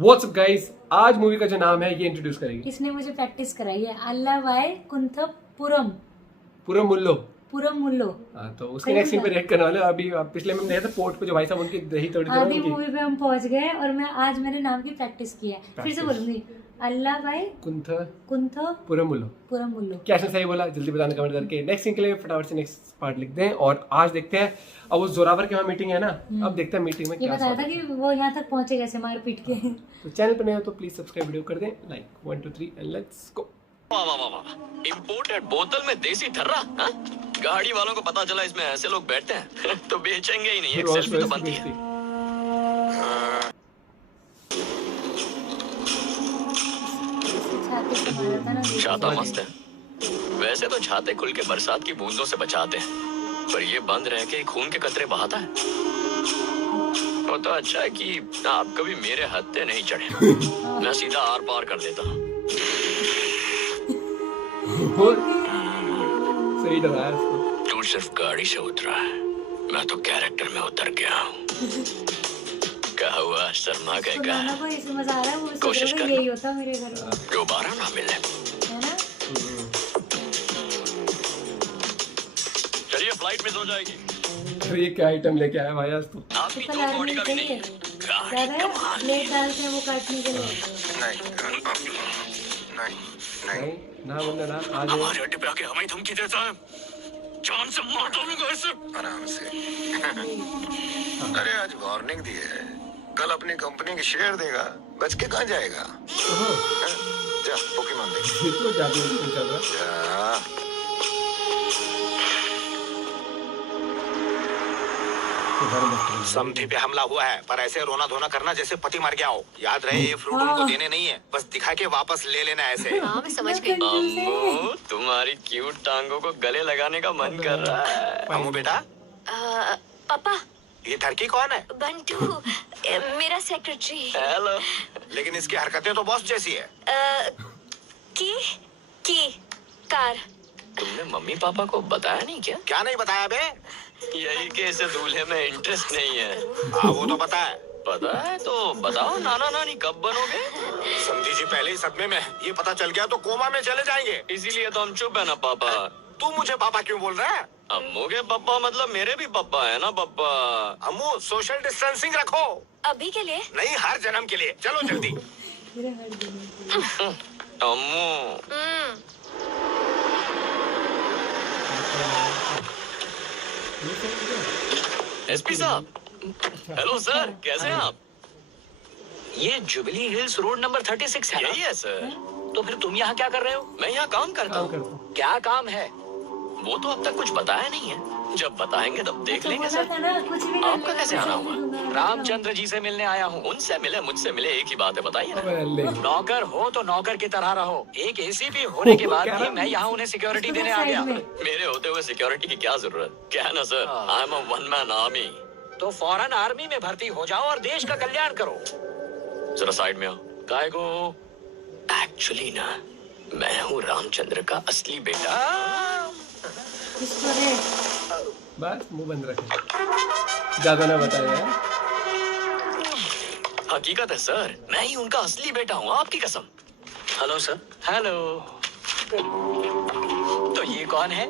WhatsApp guys, आज movie का जो नाम है ये इंट्रोड्यूस करेंगे। इसने मुझे प्रैक्टिस कराई है। अल्लावाई कुंथपुरम पूरा मुल्लो। पुरम मुल्लो। हाँ, तो उसके नेक्स्ट सीन पे रिएक्ट करने वाले हैं। अभी पिछले में देखा था पोर्ट पे जो भाई साहब उनकी दही तोड़ी थी ना आधी उनकी। मूवी पे हम पहुंच गए और मैं आज मेरे नाम की प्रैक्टिस की है। फिर से बोलूंगी अल्लावाई कुंथपुरम मुल्लो। पुरम मुल्लो। कैसे सही बोला जल्दी बताना कमेंट करके। नेक्स्ट सीन के लिए फटाफट से नेक्स्ट पार्ट लिख दें और आज देखते हैं। अब वो जोरावर के वहाँ मीटिंग है ना, अब देखते हैं मीटिंग में ये क्या बताया था सॉल्व कि वो यहाँ तक पहुंचे कैसे मार पीट के। तो चैनल पर नए हो तो प्लीज सब्सक्राइब वीडियो कर दें। Like 1 2 3 and let's go. वाह वाह वाह वाह, इम्पोर्टेड बोतल में देसी थर्रा। हाँ? गाड़ी वालों को पता चला इसमें ऐसे लोग बैठते हैं तो बेचेंगे ही नहीं। एक सेल्फी तो बनती है। छाती से मारा था ना। छाता मस्त है। वैसे तो छाते खुल के बरसात की बूंदों से बचाते हैं, पर ये बंद रह के खून के कतरे बहाता है। वो तो अच्छा है कि आप कभी मेरे हत्थे नहीं चढ़े। मैं सीधा आर पार कर देता हूँ। सही डराया इसको। तू सिर्फ गाड़ी से उतरा है, मैं तो कैरेक्टर में उतर गया हूँ। क्या हुआ, शर्मा गए क्या? सुनाना को इसमें मजा आ रहा है। वो कोशिश सोच रहा कर। है यही होता मेरे घर में, दोबारा ना मिले। है ना। चलिए फ्लाइट मिस हो जाएगी। तो ये क्या आइटम लेके आया भाई आज तो। आपकी ट्रिपल तो आर्मी बॉडी का भी नहीं चाहिए। है। याद है प्लेट डालते हैं वो काटने के लिए। नहीं ना बोलना ना आज हमारे अड्डे पे आके हमें धमकी देता है। जान से मार डालूंगा इसे। आराम से। अरे आज वार्निंग दी है, कल अपनी कंपनी के शेयर देगा, बच के कहाँ जाएगा? ओहो, जा पोकेमॉन देख। ये तो जादू चल रहा है। जा। तो घर में मस्त समधी पे हमला हुआ है, पर ऐसे रोना धोना करना जैसे पति मर गया हो। याद रहे ये फ्रूट उनको देने नहीं है, बस दिखा के वापस ले लेना ऐसे। हाँ मैं समझ गई। अम्मू, तुम्हारी क्यूट टांगों को गले लगाने का मन कर रहा है। अम्मू बेटा, पापा, ये टर्की कौन है? बंटू मेरा सेक्रेटरी। हेलो। लेकिन इसकी हरकतें तो बॉस जैसी है। की कार। तुमने मम्मी पापा को बताया नहीं क्या? क्या नहीं बताया बे? यही कि इसे दूल्हे में इंटरेस्ट नहीं है। हाँ वो तो पता है। पता है तो बताओ, नाना नानी कब बनोगे? समधी जी पहले ही सदमे में है। ये पता चल गया तो कोमा में चले जाएंगे। इसीलिए तो हम चुप है ना पापा। तू मुझे पापा क्यों बोल रहा है? अम्मू के पापा मतलब मेरे भी पापा है ना पापा। अम्मू सोशल डिस्टेंसिंग रखो। अभी के लिए। नहीं, हर जन्म के लिए। चलो जल्दी। मेरे हर दिन अम्मू एसपी साहब। हेलो सर, कैसे हैं आप? ये जुबली हिल्स रोड नंबर 36 है ना? यही है सर। तो फिर तुम यहाँ क्या कर रहे हो? मैं यहाँ काम करता काम हूँ। करता हूँ। क्या काम है? वो तो अब तक कुछ बताया नहीं है, जब बताएंगे तब देख लेंगे बोला सर। था ना कुछ भी कर आपका लेना, कैसे आना हुआ? दूंगा। रामचंद्र जी से मिलने आया हूँ। उनसे मिले मुझसे मिले एक ही बात है, बताइए ना। अबे ले। नौकर हो तो नौकर की तरह रहो। एक एसीपी होने के बाद क्या भी रहा? मैं यहाँ उन्हें सिक्योरिटी देने आ साइड गया। में। मेरे होते हुए सिक्योरिटी की क्या जरूरत? क्या है ना sir, I am a one man army. तो फौरन आर्मी में भर्ती हो जाओ और देश का कल्याण करो। जरा साइड में आओ। काय को एक्चुअली ना, मैं हूँ रामचंद्र का असली बेटा। किसको रे? बस मुंह बंद रखे, ज्यादा ना बताया है। हकीकत है सर, मैं ही उनका असली बेटा हूँ, आपकी कसम। Hello sir. हेलो। तो ये कौन है?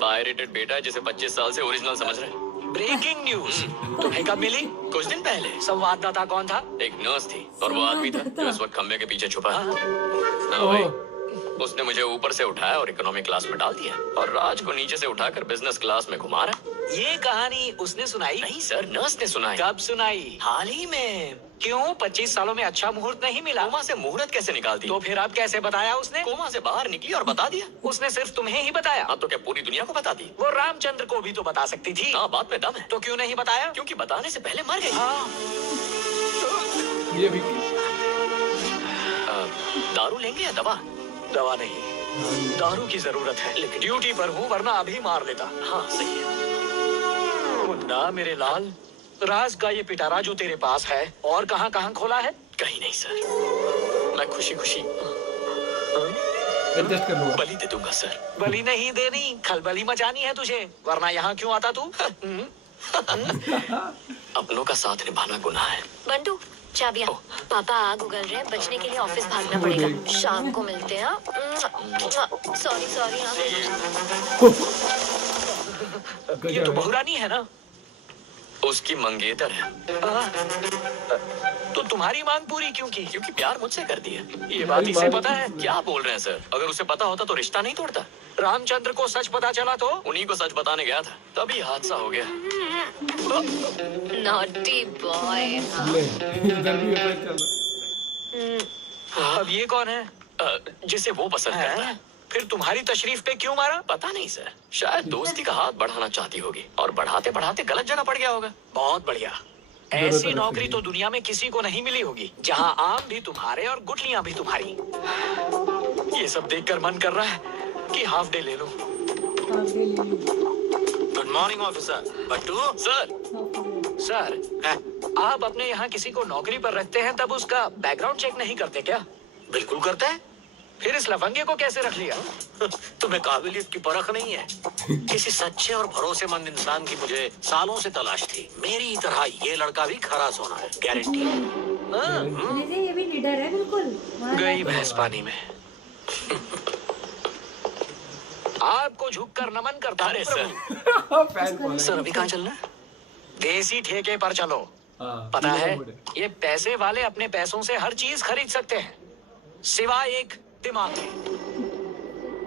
पायरेटेड बेटा जिसे 25 साल से ओरिजिनल समझ रहे हैं। Breaking news. तुम्हें कब मिली? कुछ दिन पहले संवाददाता कौन था? एक नर्स थी और वो आदमी था जो इस वक्त खंबे के पीछे छुपा है। हाँ ओह, भाई, उसने मुझे ऊपर से उठाया और इकोनॉमिक क्लास में डाल दिया और राज को नीचे से उठाकर बिजनेस क्लास में घुमा रहा। ये कहानी उसने सुनाई? नहीं सर, नर्स ने सुनाई। कब सुनाई? हाल ही में। क्यों? 25 सालों में अच्छा मुहूर्त नहीं मिला? कोमा से मुहूर्त कैसे निकालती? तो फिर अब कैसे बताया उसने? कोमा से बाहर निकली और बता दिया। उसने सिर्फ तुम्हें ही बताया? हाँ तो क्या पूरी दुनिया को बता दी? वो रामचंद्र को भी तो बता सकती थी। हाँ, बात में दम है। तो क्यों नहीं बताया? क्योंकि बताने से पहले मर गई। हाँ। ये भी दारू लेंगे या दवा? दवा नहीं, दारू की जरूरत है। लेकिन ड्यूटी पर हूँ, वरना अभी मार लेता। हाँ सही है। मुन्ना मेरे लाल, राज का ये पिटारा जो तेरे पास है और कहाँ कहाँ खोला है? कहीं नहीं सर, मैं खुशी खुशी एडजस्ट कर लूंगा। बलि दे दूंगा सर। बलि नहीं देनी, खलबली मचानी है तुझे, वरना यहाँ क्यों आता तू? अपनों का साथ निभाना गुनाह है। बंटू चाबियां। पापा आग उगल रहे हैं, बचने के लिए ऑफिस भागना पड़ेगा। शाम को मिलते हैं। Sorry sorry. ये तो बहुरानी है ना? उसकी मंगेतर है। तो तुम्हारी मांग पूरी क्यों की? क्योंकि प्यार मुझसे कर दिया। ये बात इसे पता है? क्या बोल रहे हैं सर? अगर उसे पता होता तो रिश्ता नहीं तोड़ता। रामचंद्र को सच पता चला तो उन्हीं को सच बताने गया था, तभी हादसा हो गया। Naughty boy. इधर भी effect चल रहा। अब ये कौन है? जिसे वो पसंद करता है। फिर तुम्हारी तशरीफ पे क्यों मारा? पता नहीं सर, शायद दोस्ती का हाथ बढ़ाना चाहती होगी और बढ़ाते बढ़ाते गलत जगह पड़ गया होगा। बहुत बढ़िया। ऐसी नौकरी तो दुनिया में किसी को नहीं मिली होगी, जहाँ आम भी तुम्हारे और गुठलियां भी तुम्हारी। ये सब देखकर मन कर रहा है कि हाफ डे ले लो। Good morning officer. Battu sir. Sir आप अपने यहाँ किसी को नौकरी पर रखते हैं तब उसका बैकग्राउंड चेक नहीं करते क्या? बिल्कुल करते हैं। फिर इस लफंगे को कैसे रख लिया? तुम्हें काबिलियत की परख नहीं है। किसी सच्चे और भरोसेमंद इंसान की मुझे सालों से तलाश थी। मेरी तरह ये लड़का भी खरा सोना है, गारंटी। ये भी लीडर है बिल्कुल। गई भैंस पानी में। आपको झुककर नमन करता है सर। सर अभी कहाँ चलना है? देसी ठेके पर चलो। पता है ये पैसे वाले अपने पैसों से हर चीज खरीद सकते हैं, सिवाय एक दिमाग के।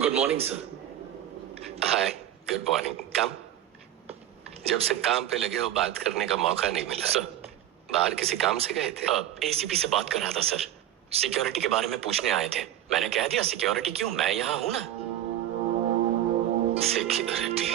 Good morning sir. Hi good morning. Come. जब से काम पे लगे हो बात करने का मौका नहीं मिला सर। बाहर किसी काम से गए थे? एसीपी से बात कर रहा था सर, सिक्योरिटी के बारे में पूछने आए थे। मैंने कह दिया सिक्योरिटी क्यों, मैं यहाँ हूँ ना। सिक्योरिटी।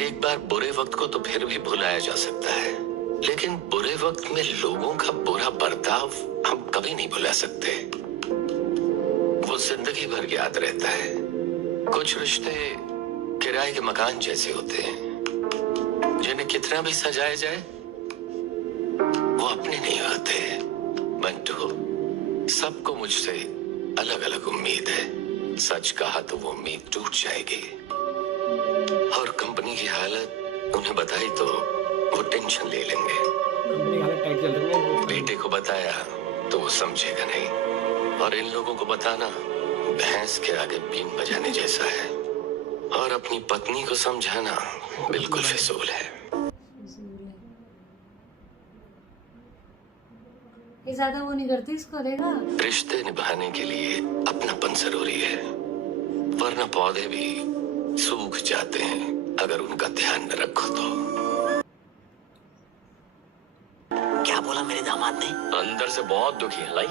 एक बार बुरे वक्त को तो फिर भी भुलाया जा सकता है, लेकिन बुरे वक्त में लोगों का बुरा बर्ताव हम कभी नहीं भुला सकते। वो जिंदगी भर याद रहता है। कुछ रिश्ते किराए के मकान जैसे होते हैं, जिन्हें कितना भी सजाया जाए वो अपने नहीं होते। बंटू, सबको मुझसे अलग अलग उम्मीद है। सच कहा तो वो उम्मीद टूट जाएगी, और कंपनी की हालत उन्हें बताई तो वो टेंशन ले लेंगे। कंपनी हालत टाइट चल रही है। बेटे को बताया तो वो समझेगा नहीं, और इन लोगों को बताना भैंस के आगे बीन बजाने जैसा है, और अपनी पत्नी को समझाना बिल्कुल फिजूल है। ये ज्यादा वो नहीं करती, इसको देखा। रिश्ते निभाने के लिए अपनापन जरूरी है, वरना पौधे भी सूख जाते हैं अगर उनका ध्यान न रखो तो। क्या बोला मेरे दामाद ने? अंदर से बहुत दुखी है। लाई।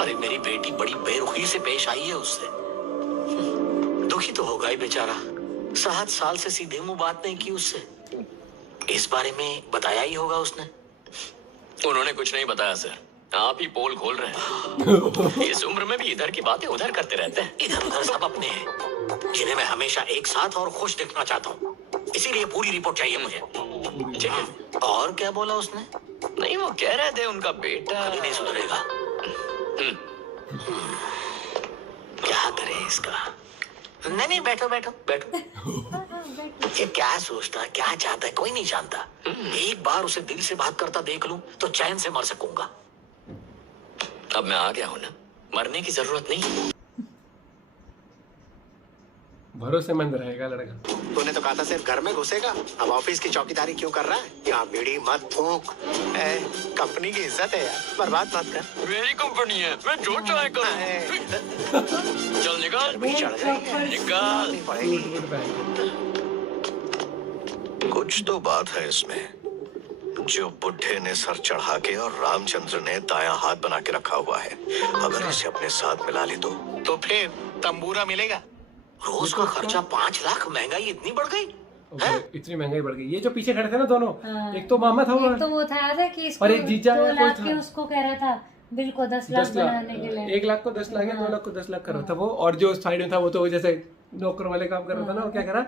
अरे मेरी बेटी बड़ी बेरुखी से पेश आई है उससे। दुखी तो होगा ही बेचारा। 7 साल से सीधे मुंह बात नहीं की उससे। इस बारे में बताया ही होगा उसने। उन्होंने कुछ नहीं बताया सर, आप ही पोल खोल रहे हैं। इस उम्र में भी इधर की बातें उधर करते रहते हैं। इधर उधर सब अपने हैं, जिन्हें मैं हमेशा एक साथ और खुश देखना चाहता हूँ। इसीलिए पूरी रिपोर्ट चाहिए मुझे। ठीक है। और क्या बोला उसने? नहीं, वो कह रहे थे उनका बेटा कभी नहीं सुधरेगा। क्या करे इसका? नहीं, बैठो बैठो बैठो। ये क्या सोचता, क्या चाहता है, कोई नहीं जानता। एक बार उसे दिल से बात करता देख लूं तो चैन से मर सकूंगा। अब मैं आ गया हूँ ना, मरने की जरूरत नहीं। भरोसेमंद रहेगा लड़का। तूने तो कहा था सिर्फ घर में घुसेगा, अब ऑफिस की चौकीदारी क्यों कर रहा है? यहाँ बीड़ी मत फूंक। कंपनी की इज्जत है यार, बर्बाद मत कर। मेरी कंपनी है, मैं जो चाहे करूं। चल निकाल। चढ़ जाएगा। निकाल। कुछ तो बात है इसमें। जो बुढ़े ने सर चढ़ा के और रामचंद्र ने दायां हाथ बना के रखा हुआ है, अगर इसे अपने साथ मिला ले तो फिर तंबूरा मिलेगा। रोज का खर्चा 5 लाख, महंगाई इतनी बढ़ गई। इतनी महंगाई बढ़ गई। ये जो पीछे खड़े थे ना दोनों, एक तो मामा था एक तो वो था याद है कि इसको और एक जीजा 2 या कोई लाख था। के उसको कह रहा था बिल को 10 लाख बनाने के लिए। 1 लाख को 10 लाख या 2 लाख को 10 लाख कर रहा था वो। और जो साइड में था वो तो जैसे नौकर वाले काम कर रहा था ना, वो क्या करा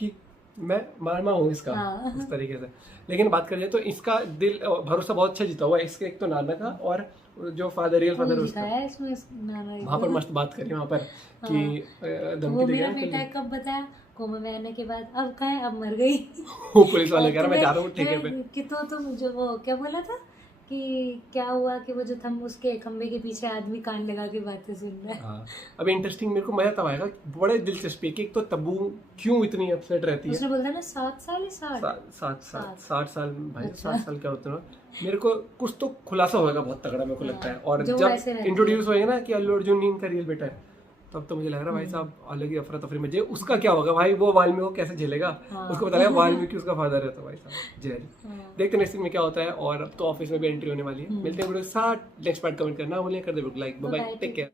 कि मैं मामा हूँ इसका, इस तरीके से। लेकिन बात करिए तो इसका दिल भरोसा बहुत अच्छा जीता हुआ है। इसके एक तो नाना का, और जो फादर रियल फादर उसका, इसमें नाना वहाँ पर मस्त बात करी वहाँ पर कि वो धमकी दे मेरा गया बेटा है, कब बताया कोमा में आने के बाद अब कहाँ है, अब मर गई। वो पुलिस वाले कह रहा मैं जा रहा हूँ ठेके पे। कि तो तुम जो वो क्या बोला था कि क्या हुआ कि वो जो थम उसके खंबे के पीछे आदमी कान लगा के बातें सुन रहा है। हाँ, अब इंटरेस्टिंग मेरे को मजा तब आएगा, बड़े दिलचस्पी कि एक तो तब्बू क्यों इतनी अपसेट रहती है। उसने बोलता ना 7 साल ही 60 साल भाई, 60 साल क्या होता है। मेरे को कुछ तो खुलासा होगा बहुत तगड़ा मेरे को लगता है। और जो जब ऐसे रहते इंट्रोड्यूस होएगा ना कि अल्लू अर्जुन ही इनका रियल बेटा है, तब तो मुझे लग रहा है भाई साहब अलग ही अफरा तफरी में। उसका क्या होगा भाई, वो वाल्मीकि को कैसे झेलेगा। उसको बताया वाल्मीकि उसका फादर है, तो भाई साहब जेल। देखते हैं नेक्स्ट में क्या होता है। और अब तो ऑफिस में भी एंट्री होने वाली है। मिलते हैं वीडियो के साथ, नेक्स्ट पार्ट कमेंट करना बोलिए, कर दे like, bye bye, take care.